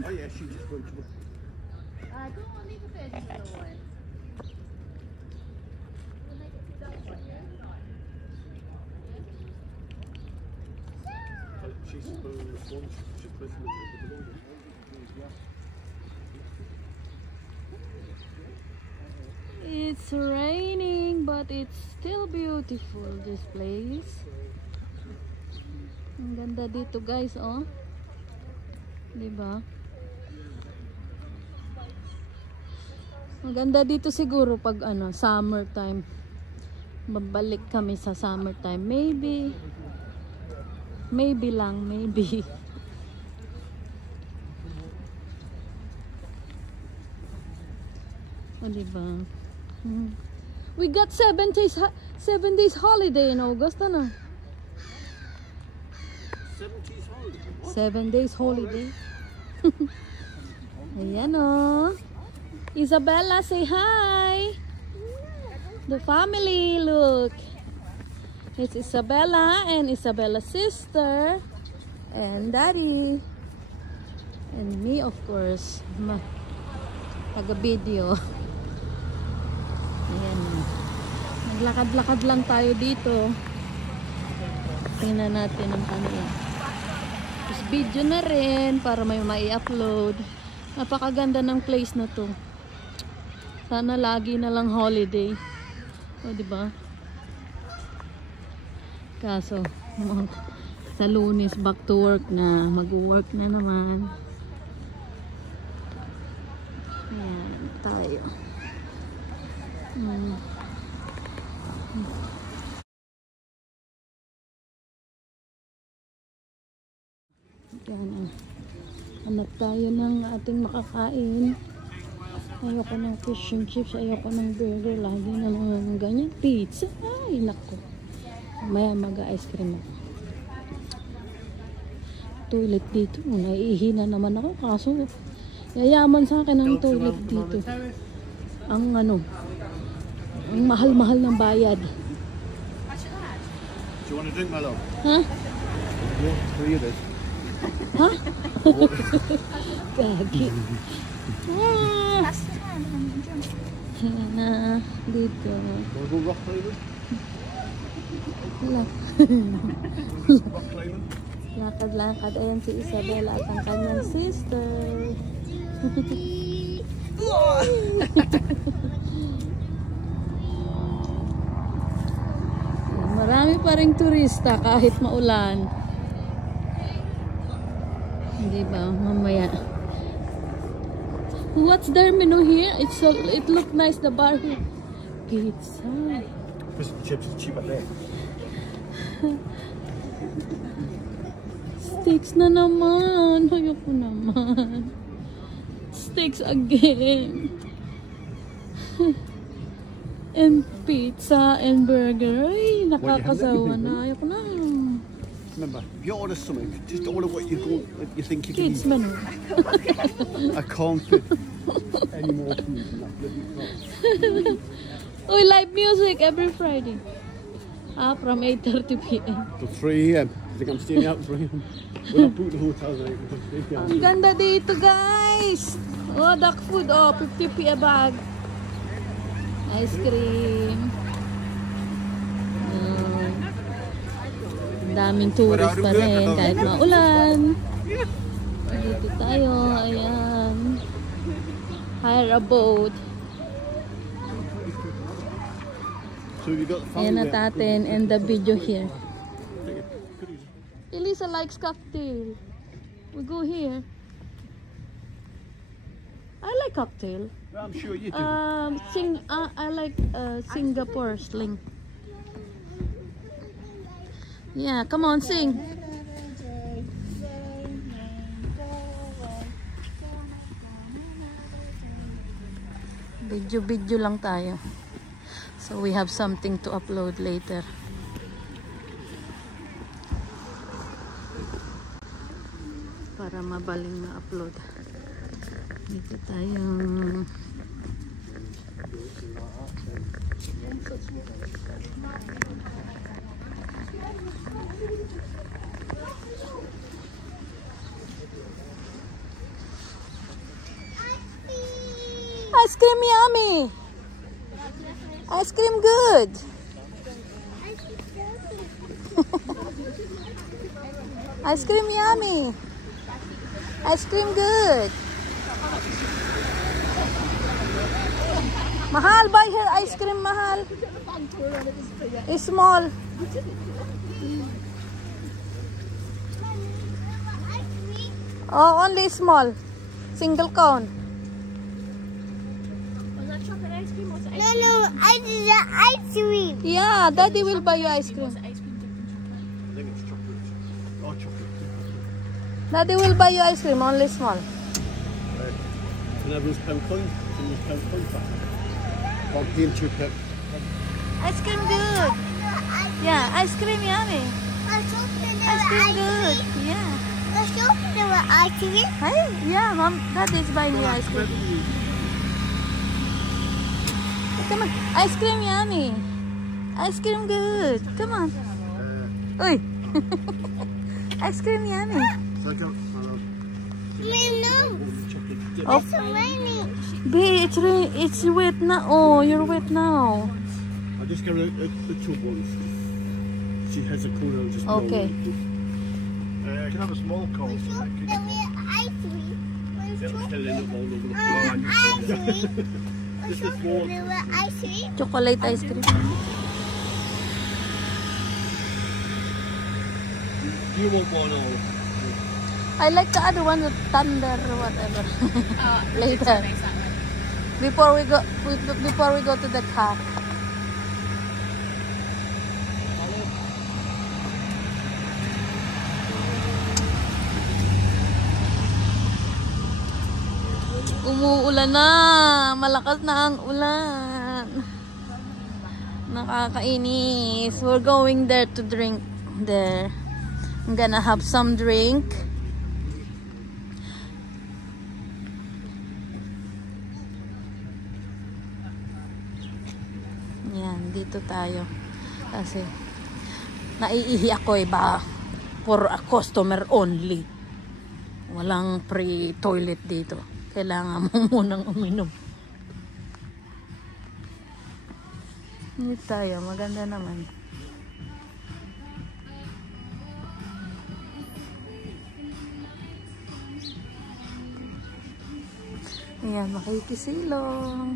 Oh yeah, she just went to the... Go on, leave a bit, little one. She's It's raining, but it's still beautiful, this place. Ang ganda dito, guys, oh. Diba? Maganda dito siguro pag ano, summertime. Babalik kami sa summertime. Maybe. Maybe lang, maybe. O, diba? We got 7 days holiday in August, ano? 7 days holiday. Ayan, oh. Isabella, say hi. The family, look. It's Isabella and Isabella's sister and daddy and me, of course. Taga-video. Ayan. Naglakad-lakad lang tayo dito. Tingnan natin ang kanila. Tapos video na rin para may mai-upload. Napakaganda ng place na to. Sana lagi na lang holiday. O, diba? Kaso, sa Lunes, back to work na. Mag-work na naman. Ayan, tayo. Ayan, hanap tayo ng ating makakain. Ayoko ng fish and chips, ayoko ng burger, lagi na lang ganyan. Pizza, ay nako. Maya mag-ice cream ako. Toilet dito, naiihina naman ako, kaso yayaman sa akin ang toilet dito. Ang ano, ang mahal-mahal ng bayad. Do you want a drink, my love? Ha? Yeah, 3 of this. Ha? Gagi. Na dito. Want to go rock climbing? Wala. Rock climbing? Lakad-lakad. Ayan si Isabella at ang kanyang sister. Marami pa ring turista kahit maulan. Hindi ba? Mamaya. What's their menu here? It look nice, the bar here. Pizza. Fish and chips is cheap up there. Steaks na naman. Ayoko naman. Steaks again. And pizza and burger. Ay, nakakasawa na. Ayoko na. Remember, if you order something, just order what you think you can Kids eat. menu. I can't fit any more food than that bloody crap. We live music every Friday. From 8:30 p.m. Till 3 AM. I think I'm staying out 3 AM. We're not booked the hotel tonight until 3 PM. Ang ganda dito, guys. Oh, duck food. Oh, 50p a bag. Ice cream. Ang daming tourist pa rin kahit maulan. Dito tayo. Ayan. Hire a boat. So you got the family Ayan na there. natin and the video here. Elisa likes cocktail. We go here. I like cocktail. Well, I'm sure you do. I like Singapore sling. Yeah, come on, sing. Video lang tayo. So we have something to upload later. Para mabaling ma-upload. Dito tayo. ice cream yummy. Ice cream good. Ice cream yummy. Ice cream good. Mahal, buy her ice cream, Mahal. It's small. Oh, only small. Single cone. Was that chocolate ice cream or was it ice No, cream? no, I did the ice cream. Yeah, Daddy will buy you ice cream. Was it ice cream dipped in chocolate? I think it's chocolate. Oh, chocolate. Daddy will buy you ice cream, only small. Can I have those pound coins? Can you use pound coins back? One p and 2 pip. Ice cream good. Yeah, ice cream yummy. Ice cream good. Yeah. Ice cream. Hey, yeah, Mom. Daddy's buying you ice cream. Come on, ice cream yummy. Ice cream good. Come on. Oi. Ice cream yummy. So I got chocolate dip. Oh, B, it's wet now. Oh, you're wet now. I'll just give her the 2 ones. She has a cone, I'll just blow Okay. it. Can I have a small cone? Still end up all over the floor. Just a small. Chocolate ice cream. Do you want one or? I like the other one, the thunder or whatever. Later. Makes that one. Before we go to the car. Umuulan na. Malakas na ang ulan. Nakakainis. We're going there to drink there. I'm gonna have some drink. Yan, dito tayo. Kasi naiihi ako ba for a customer only. Walang free toilet dito. Kailangan mo munang uminom. Hindi tayo. Maganda naman. Ayan, makikisilong.